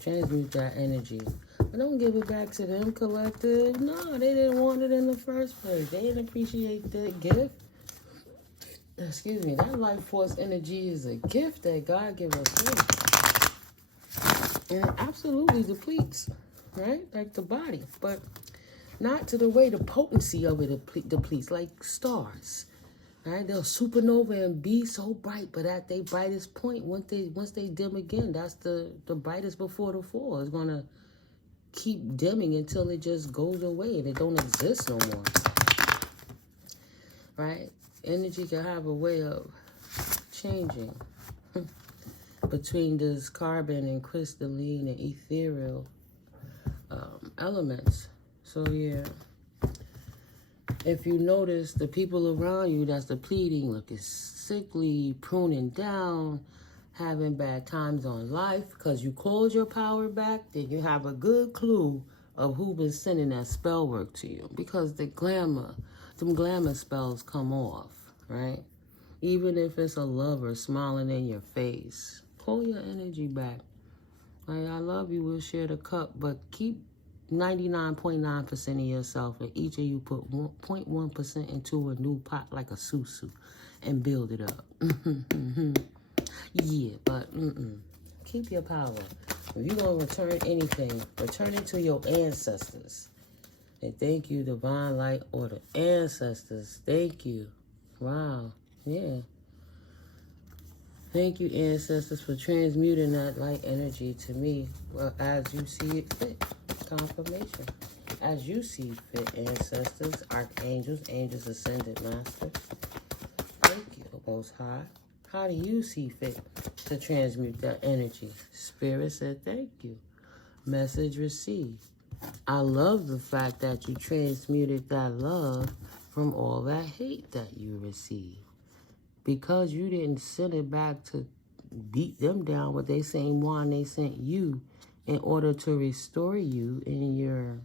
Transmute that energy. But don't give it back to them, collective. No, they didn't want it in the first place. They didn't appreciate that gift. Excuse me, that life force energy is a gift that God gave us here. And it absolutely depletes, right? Like the body. But not to the way the potency of it depletes, like stars. Right? They'll supernova and be so bright, but at their brightest point, once they dim again, that's the brightest before the fall. It's gonna keep dimming until it just goes away and it don't exist no more. Right? Energy can have a way of changing between this carbon and crystalline and ethereal elements. So yeah. If you notice the people around you that's depleting, looking sickly, pruning down, having bad times on life, because you called your power back, then you have a good clue of who been sending that spell work to you. Because them glamour spells come off, right? Even if it's a lover smiling in your face, pull your energy back. Like, I love you, we'll share the cup, but keep 99.9% of yourself, and each of you put 0.1% into a new pot like a susu and build it up. Yeah, but keep your power. If you're going to return anything, return it to your ancestors. And thank you, divine light or the ancestors. Thank you. Wow. Yeah. Thank you, ancestors, for transmuting that light energy to me as you see it fit. Confirmation. As you see fit, ancestors, archangels, angels, ascended masters. Thank you, Most High. How do you see fit to transmute that energy? Spirit said thank you. Message received. I love the fact that you transmuted that love from all that hate that you received. Because you didn't send it back to beat them down with the same wand they sent you, in order to restore you in your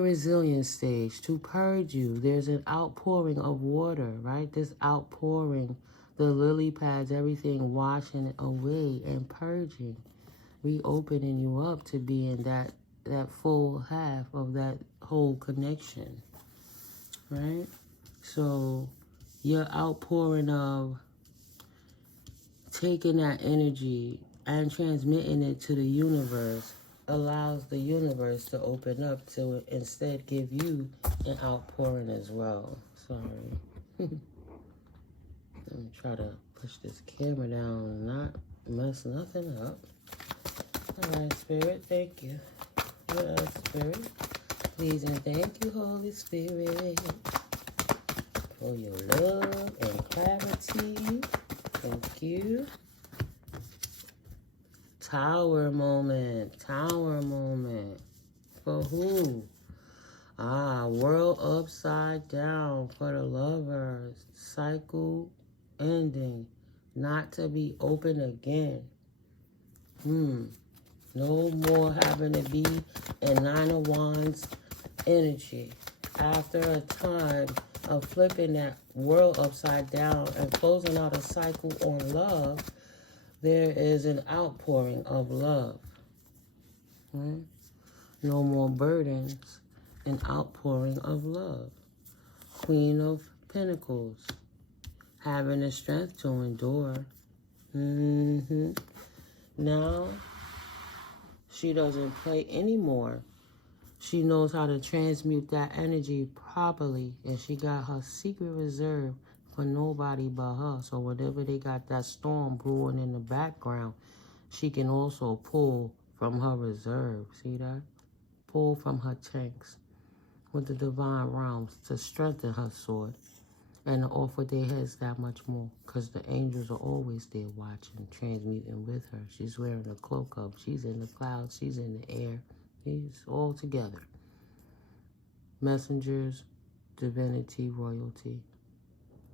resilience stage, to purge you. There's an outpouring of water, right? This outpouring, the lily pads, everything washing it away and purging, reopening you up to be in that full half of that whole connection, right? So your outpouring of taking that energy and transmitting it to the universe allows the universe to open up to instead give you an outpouring as well. Sorry. Let me try to push this camera down and not mess nothing up. All right, Spirit, thank you. Yes, Spirit. Please and thank you, Holy Spirit, for your love and clarity. Thank you. Tower moment. For who? World upside down for the lovers. Cycle ending. Not to be open again. No more having to be in Nine of Wands energy. After a time of flipping that world upside down and closing out a cycle on love, there is an outpouring of love. Right? No more burdens, an outpouring of love. Queen of Pentacles, having the strength to endure. Now, she doesn't play anymore. She knows how to transmute that energy properly, and she got her secret reserve for nobody but her. So whenever they got that storm brewing in the background, she can also pull from her reserve. See that? Pull from her tanks with the divine realms to strengthen her sword and to offer their heads that much more, because the angels are always there watching, transmuting with her. She's wearing a cloak of, she's in the clouds, she's in the air. She's all together. Messengers, divinity, royalty.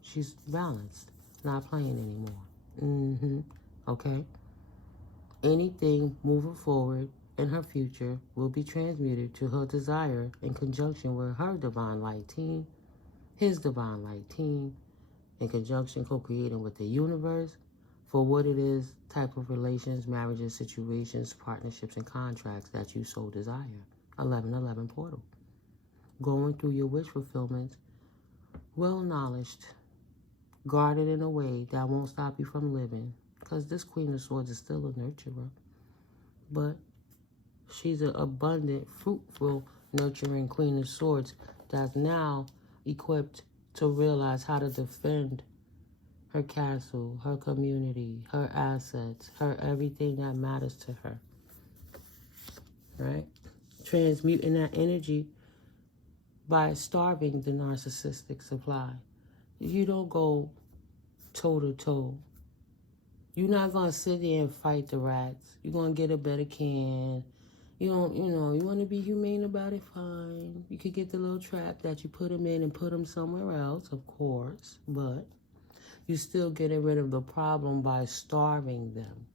She's balanced, not playing anymore. Okay? Anything moving forward in her future will be transmuted to her desire in conjunction with her divine light team, his divine light team, in conjunction co-creating with the universe for what it is, type of relations, marriages, situations, partnerships, and contracts that you so desire. 1111 portal. Going through your wish fulfillment, well-knowledged, guarded in a way that won't stop you from living. Because this Queen of Swords is still a nurturer. But she's an abundant, fruitful, nurturing Queen of Swords that's now equipped to realize how to defend her castle, her community, her assets, her everything that matters to her. Right? Transmuting that energy by starving the narcissistic supply. You don't go toe-to-toe. You're not going to sit there and fight the rats. You're going to get a better can. You don't, you want to be humane about it, fine. You could get the little trap that you put them in and put them somewhere else, of course. But you're still getting rid of the problem by starving them.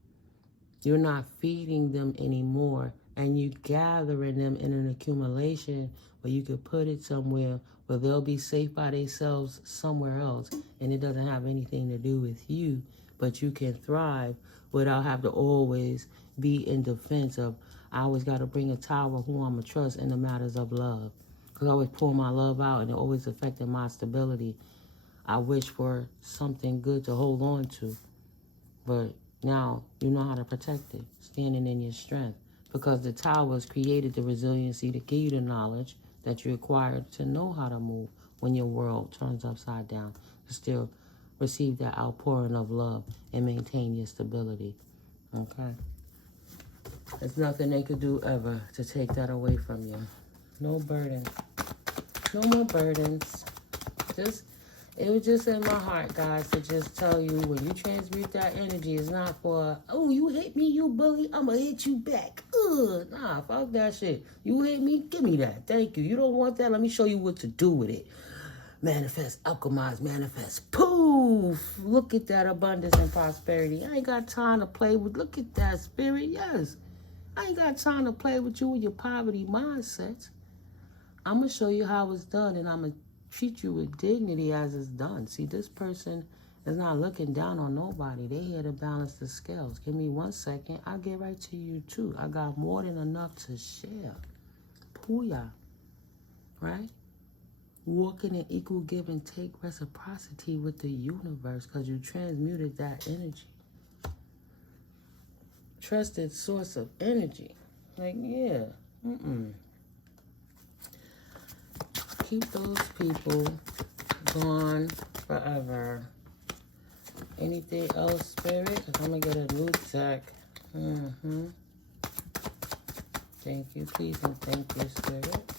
You're not feeding them anymore. And you gathering them in an accumulation where you could put it somewhere where they'll be safe by themselves somewhere else. And it doesn't have anything to do with you. But you can thrive without having to always be in defense of, I always got to bring a tower who I'm going to trust in the matters of love. Because I always pour my love out and it always affected my stability. I wish for something good to hold on to. But now you know how to protect it, standing in your strength. Because the towers created the resiliency to give you the knowledge that you acquired to know how to move when your world turns upside down. To still receive that outpouring of love and maintain your stability. Okay? There's nothing they could do ever to take that away from you. No burdens. No more burdens. It was just in my heart, guys, to just tell you when you transmute that energy, it's not for, oh, you hit me, you bully, I'm going to hit you back. Ugh, nah, fuck that shit. You hit me, give me that. Thank you. You don't want that? Let me show you what to do with it. Manifest, alchemize, manifest. Poof! Look at that abundance and prosperity. I ain't got time to play with, look at that spirit, yes. I ain't got time to play with you and your poverty mindset. I'm going to show you how it's done, and I'm going to treat you with dignity as it's done. See, this person is not looking down on nobody. They here to balance the scales. Give me 1 second. I'll get right to you, too. I got more than enough to share. Pooyah. Right? Walking in equal give and take reciprocity with the universe because you transmuted that energy. Trusted source of energy. Like, yeah. Keep those people gone forever. Anything else, Spirit? I'm going to get a new deck. Thank you, please, and thank you, Spirit.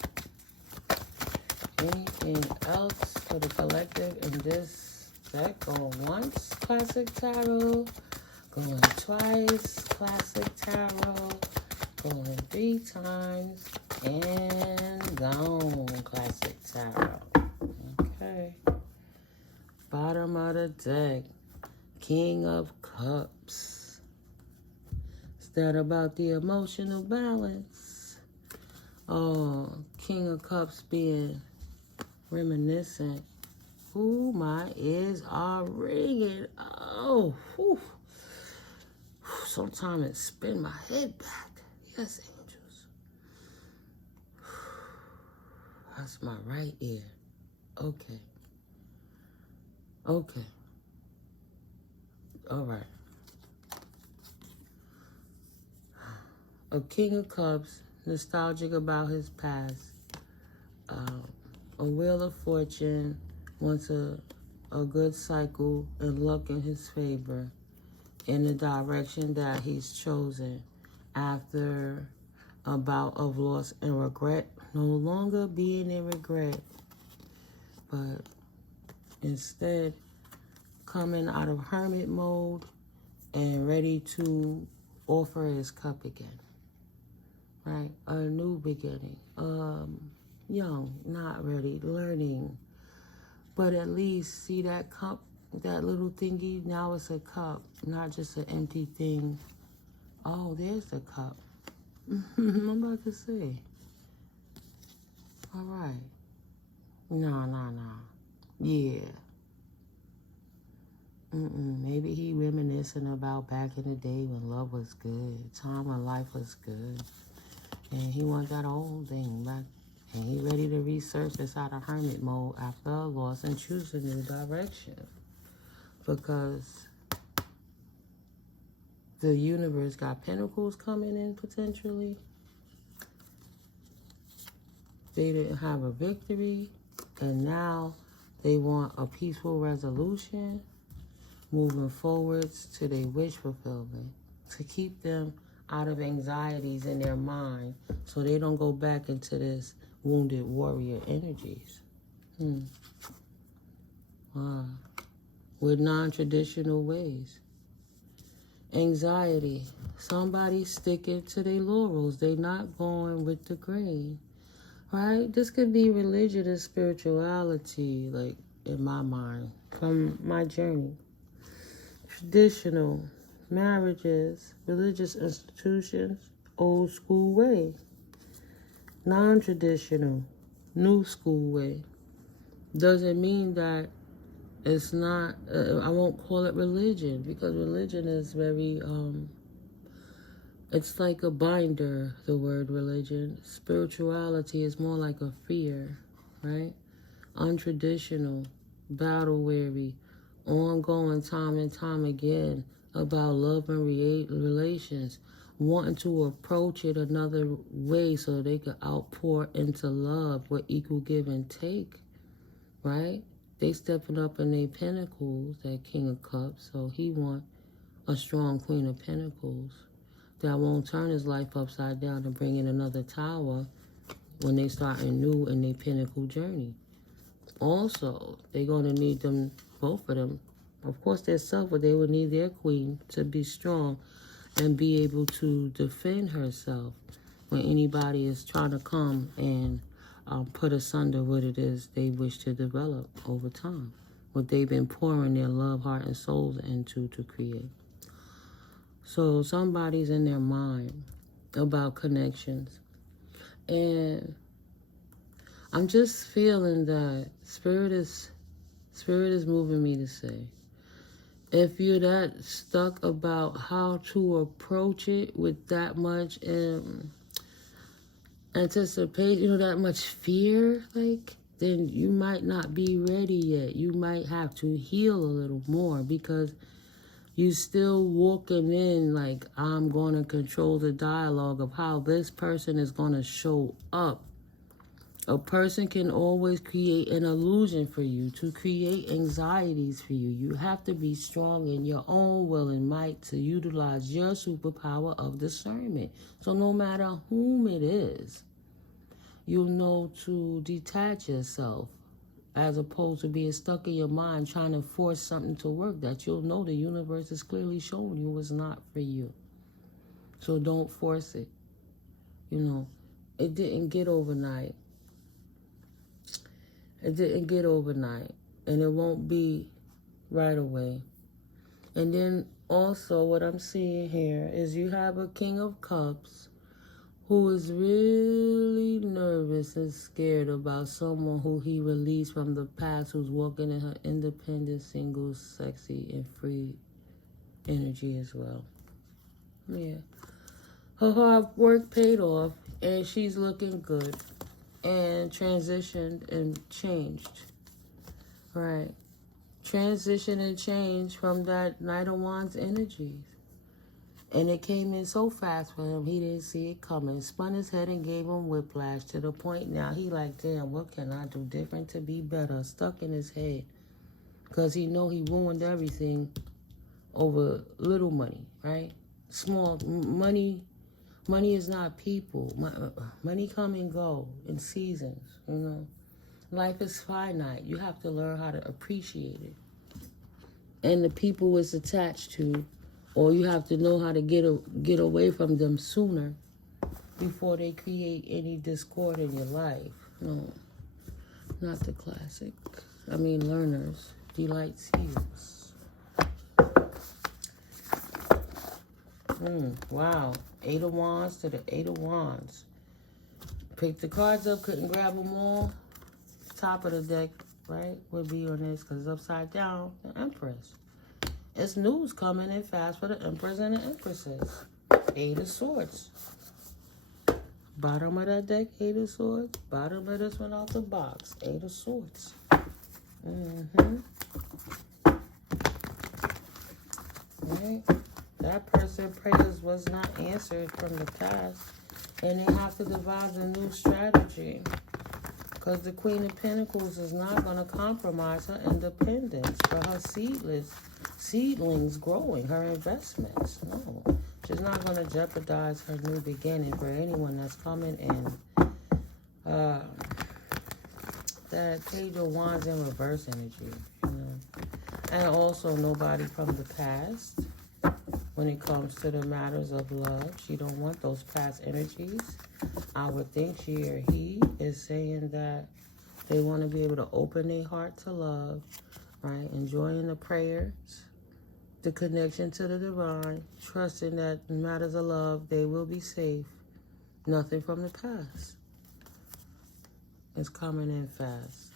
Anything else for the collective in this deck? Going once, Classic Tarot. Going twice, Classic Tarot. Going 3 times. And gone, Classic Tarot. Okay. Bottom of the deck. King of Cups. Is that about the emotional balance? Oh, King of Cups being reminiscent. Ooh, my ears are ringing. Oh, whew. Sometimes it spin my head back. Yes, angels. That's my right ear. Okay. Okay. All right. A King of Cups, nostalgic about his past. A Wheel of Fortune wants a good cycle and luck in his favor in the direction that he's chosen after a bout of loss and regret. No longer being in regret, but instead coming out of hermit mode and ready to offer his cup again. Right? A new beginning. Young, not ready, learning. But at least see that cup, that little thingy, now it's a cup, not just an empty thing. Oh, there's the cup. I'm about to say. All right. No. Yeah. Maybe he reminiscing about back in the day when love was good, time when life was good. And he want that old thing back. And he ready to resurface out of hermit mode after a loss and choose a new direction. Because the universe got pentacles coming in potentially. They didn't have a victory. And now they want a peaceful resolution. Moving forwards to their wish fulfillment. To keep them out of anxieties in their mind. So they don't go back into this wounded warrior energies. Wow. With non-traditional ways. Anxiety. Somebody sticking to their laurels. They not going with the grain. Right? This could be religion and spirituality, like, in my mind, from my journey. Traditional marriages, religious institutions, old school way. Non-traditional, new school way. Doesn't mean that it's not, I won't call it religion, because religion is very, it's like a binder, the word religion. Spirituality is more like a fear, right? Untraditional, battle-weary, ongoing time and time again about love and relations, wanting to approach it another way so they could outpour into love with equal give and take, right? They stepping up in their pentacles, that King of Cups, so he want a strong Queen of Pentacles that won't turn his life upside down and bring in another tower when they start anew in their pinnacle journey. Also, they're going to need them, both of them. Of course, their self, but they would need their queen to be strong and be able to defend herself when anybody is trying to come and put asunder what it is they wish to develop over time, what they've been pouring their love, heart, and souls into to create. So somebody's in their mind about connections. And I'm just feeling that Spirit is moving me to say, if you're that stuck about how to approach it with that much anticipation, that much fear, then you might not be ready yet. You might have to heal a little more, because you still walking in like, I'm going to control the dialogue of how this person is going to show up. A person can always create an illusion for you, to create anxieties for you. You have to be strong in your own will and might to utilize your superpower of discernment. So no matter whom it is, you'll know to detach yourself, as opposed to being stuck in your mind trying to force something to work that you'll know the universe is clearly showing you is not for you. So don't force it. It didn't get overnight. It didn't get overnight, and it won't be right away. And then also what I'm seeing here is you have a King of Cups who is really nervous and scared about someone who he released from the past, who's walking in her independent, single, sexy, and free energy as well. Yeah. Her hard work paid off, and she's looking good. And transitioned and changed, right? Transition and change from that Knight of Wands energies. And it came in so fast for him, he didn't see it coming. Spun his head and gave him whiplash, to the point now he like, damn, what can I do different to be better? Stuck in his head. Because he know he ruined everything over little money, right? Small money. Money is not people. Money come and go in seasons, Life is finite. You have to learn how to appreciate it. And the people it's attached to, or you have to know how to get away from them sooner before they create any discord in your life. No, not the classic. Learners. Delights heals. Wow. 8 of Wands to the 8 of Wands. Picked the cards up, couldn't grab them all. Top of the deck, right, would be on this, because it's upside down. The Empress. It's news coming in fast for the Emperors and the Empresses. 8 of Swords. Bottom of that deck, 8 of Swords. Bottom of this one out the box, 8 of Swords. Right? That person's prayers was not answered from the past. And they have to devise a new strategy. Because the Queen of Pentacles is not going to compromise her independence for her seedlings growing, her investments. No. She's not going to jeopardize her new beginning for anyone that's coming in. That Page of Wands in reverse energy, you know. And also nobody from the past when it comes to the matters of love. She don't want those past energies. I would think she or he is saying that they want to be able to open their heart to love, right? Enjoying the prayers, the connection to the divine, trusting that in matters of love, they will be safe. Nothing from the past. It's coming in fast.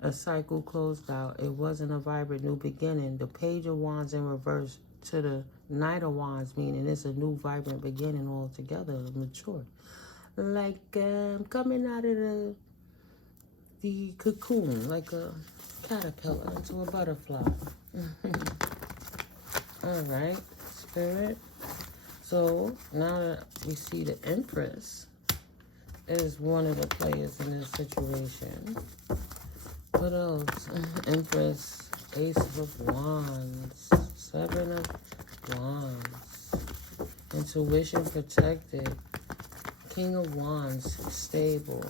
A cycle closed out. It wasn't a vibrant new beginning. The Page of Wands in reverse to the Knight of Wands, meaning it's a new vibrant beginning altogether, mature. Like coming out of the cocoon, like a caterpillar into a butterfly. All right, Spirit. So now that we see the Empress is one of the players in this situation. What else? Empress, Ace of Wands, 7 of Wands, Intuition protected, King of Wands, stable,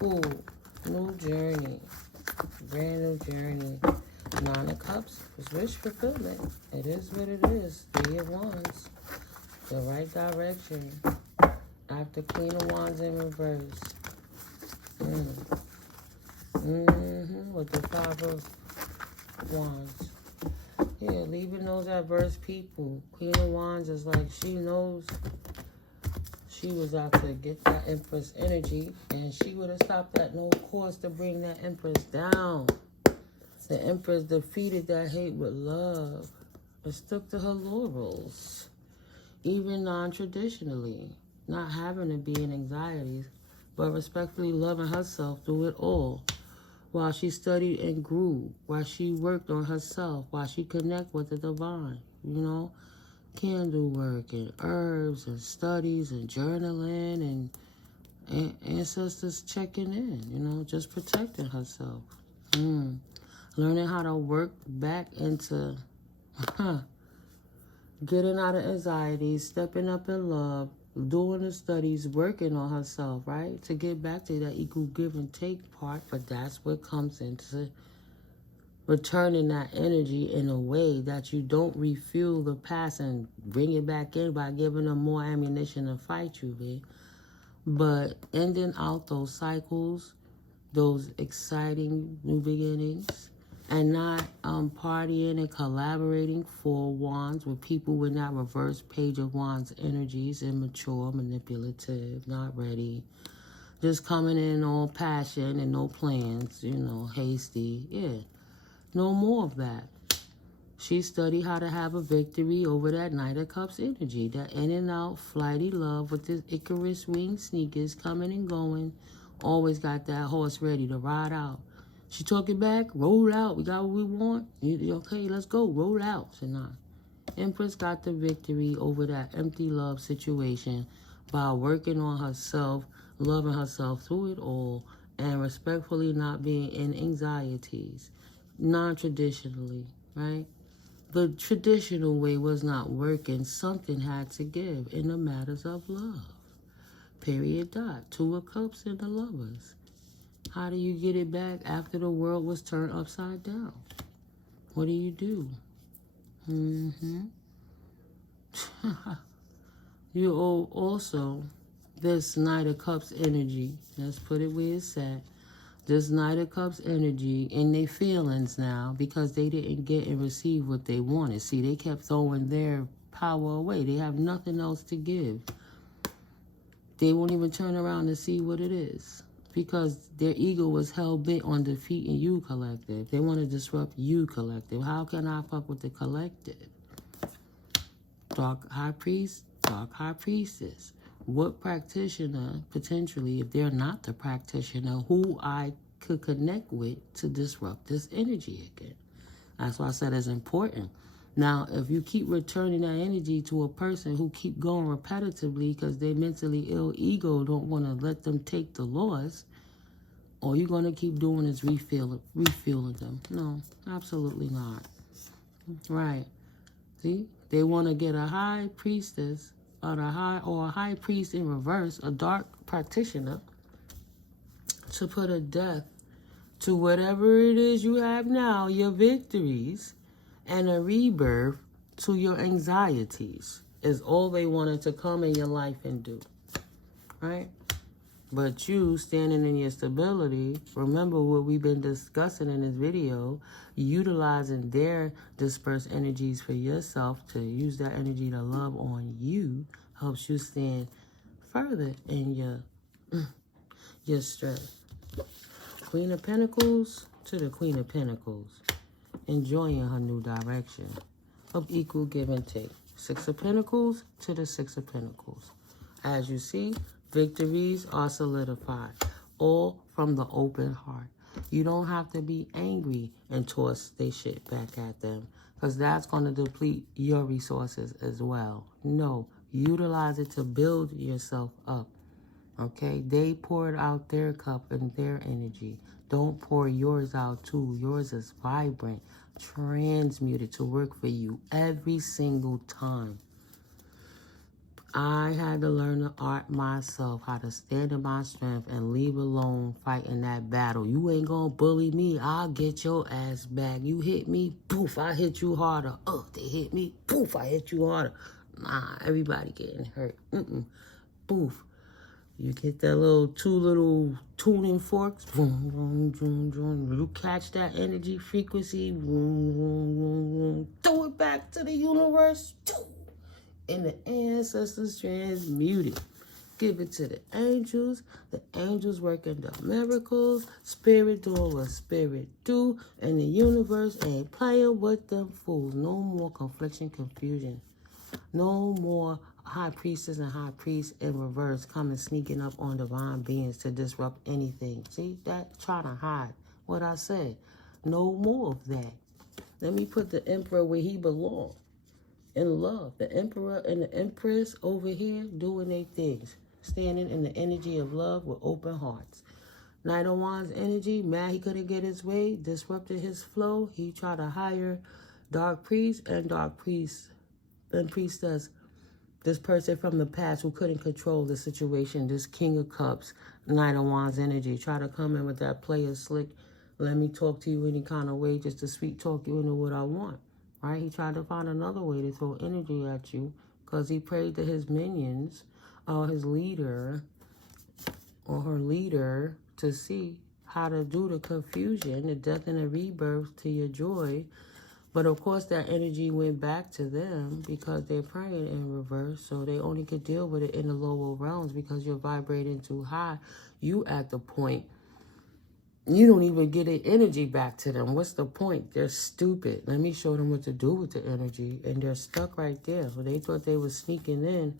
Fool, new journey, brand new journey, 9 of Cups, is wish fulfillment. It is what it is. 3 of Wands, the right direction. After Queen of Wands in reverse. With the 5 of Wands. Yeah, leaving those adverse people. Queen of Wands is like she knows she was out to get that Empress energy, and she would have stopped at no cost to bring that Empress down. The Empress defeated that hate with love, but stuck to her laurels, even non-traditionally, not having to be in anxieties, but respectfully loving herself through it all. While she studied and grew, while she worked on herself, while she connected with the divine, you know, candle work and herbs and studies and journaling and ancestors checking in, you know, just protecting herself. Learning how to work back into getting out of anxiety, stepping up in love, doing the studies, working on herself, right? To get back to that equal give and take part, but that's what comes into returning that energy in a way that you don't refuel the past and bring it back in by giving them more ammunition to fight you with. But ending out those cycles, those exciting new beginnings, and not partying and collaborating for wands with people with that reverse Page of Wands energies, immature, manipulative, not ready, just coming in all passion and no plans, you know, hasty. Yeah, no more of that. She studied how to have a victory over that Knight of Cups energy, that in and out flighty love with this Icarus wing sneakers coming and going. Always got that horse ready to ride out. She took it back, roll out. We got what we want. Okay, let's go. Roll out. So nah. Empress got the victory over that empty love situation by working on herself, loving herself through it all, and respectfully not being in anxieties. Non-traditionally, right? The traditional way was not working. Something had to give in the matters of love. Period. Dot. 2 of Cups and the Lovers. How do you get it back after the world was turned upside down? What do you do? You owe also this Knight of Cups energy. Let's put it where it's at. This Knight of Cups energy in their feelings now because they didn't get and receive what they wanted. See, they kept throwing their power away. They have nothing else to give. They won't even turn around to see what it is. because their ego was hell-bent on defeating you, collective. They want to disrupt you, collective. How can I fuck with the collective? Dark High Priest, Dark High Priestess. What practitioner, potentially, if they're not the practitioner, who I could connect with to disrupt this energy again? That's why I said it's important. Now, if you keep returning that energy to a person who keep going repetitively because they mentally ill ego don't want to let them take the loss, all you're going to keep doing is refueling them. No, absolutely not. Right. See? They want to get a high priestess or a high priest in reverse, a dark practitioner, to put a death to whatever it is you have now, your victories, and a rebirth to your anxieties is all they wanted to come in your life and do, right? But you, standing in your stability, remember what we've been discussing in this video, utilizing their dispersed energies for yourself to use that energy to love on you, helps you stand further in your strength. Queen of Pentacles to the Queen of Pentacles, enjoying her new direction of equal give and take. Six of Pentacles to the Six of Pentacles. As you see, victories are solidified, all from the open heart. You don't have to be angry and toss their shit back at them, because that's going to deplete your resources as well. No, utilize it to build yourself up. Okay, they poured out their cup and their energy. Don't pour yours out too. Yours is vibrant, transmuted to work for you every single time. I had to learn the art myself, how to stand in my strength and leave alone fighting that battle. You ain't gonna bully me, I'll get your ass back. You hit me, poof, I hit you harder. Oh, they hit me, poof, I hit you harder. Nah, everybody getting hurt. Poof. You get that two little tuning forks. Boom, boom, boom, boom. You catch that energy frequency. Boom, boom, boom, boom. Throw it back to the universe. And the ancestors transmute it. Give it to the angels. The angels working the miracles. Spirit doing what spirit do. And the universe ain't playing with them fools. No more confliction, confusion. No more high priestess and high priest in reverse coming sneaking up on divine beings to disrupt anything. See, that trying to hide what I said. No more of that. Let me put the emperor where he belongs. In love. The emperor and the empress over here doing their things. Standing in the energy of love with open hearts. Knight of Wands energy, mad he couldn't get his way, disrupted his flow. He tried to hire dark priest and priestess. This person from the past who couldn't control the situation, this King of Cups, Knight of Wands energy, try to come in with that player slick, let me talk to you any kind of way, just to sweet talk you into what I want, right? He tried to find another way to throw energy at you because he prayed to his minions or his leader or her leader to see how to do the confusion, the death and the rebirth to your joy. But of course, that energy went back to them because they're praying in reverse. So they only could deal with it in the lower realms because you're vibrating too high. You at the point, you don't even get the energy back to them. What's the point? They're stupid. Let me show them what to do with the energy. And they're stuck right there. So they thought they were sneaking in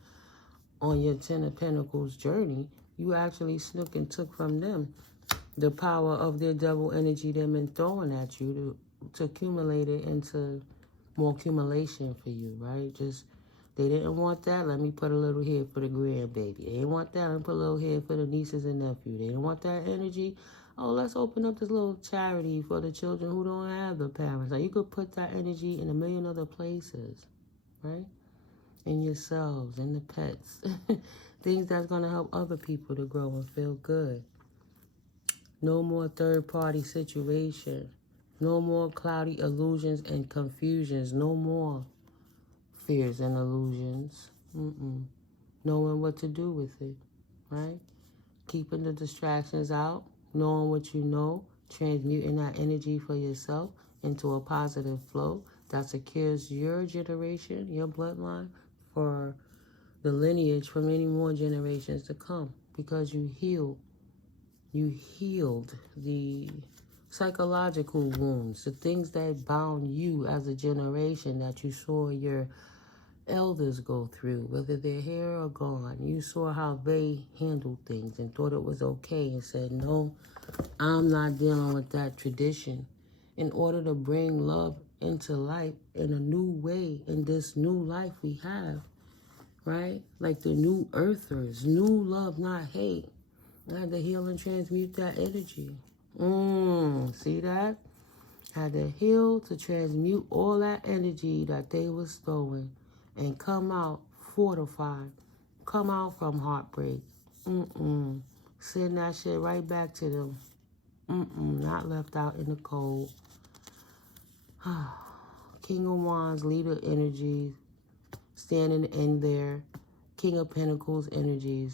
on your Ten of Pentacles journey. You actually snook and took from them the power of their devil energy they've been throwing at you to accumulate it into more accumulation for you, right? Just, they didn't want that. Let me put a little here for the grandbaby. They didn't want that. Let me put a little here for the nieces and nephews. They didn't want that energy. Oh, let's open up this little charity for the children who don't have the parents. Now, you could put that energy in a million other places, right? In yourselves, in the pets. Things that's going to help other people to grow and feel good. No more third-party situation. No more cloudy illusions and confusions. No more fears and illusions. Knowing what to do with it, right? Keeping the distractions out. Knowing what you know. Transmuting that energy for yourself into a positive flow that secures your generation, your bloodline, for the lineage for many more generations to come. Because you heal You healed the psychological wounds, the things that bound you as a generation that you saw your elders go through, whether they're here or gone. You saw how they handled things and thought it was okay and said, no, I'm not dealing with that tradition. In order to bring love into life in a new way, in this new life we have, right? Like the new earthers, new love, not hate. I had to heal and transmute that energy. See that? Had to heal to transmute all that energy that they was stowing and come out fortified. Come out from heartbreak. Send that shit right back to them. Not left out in the cold. King of Wands, leader energies, standing in there. King of Pentacles energies.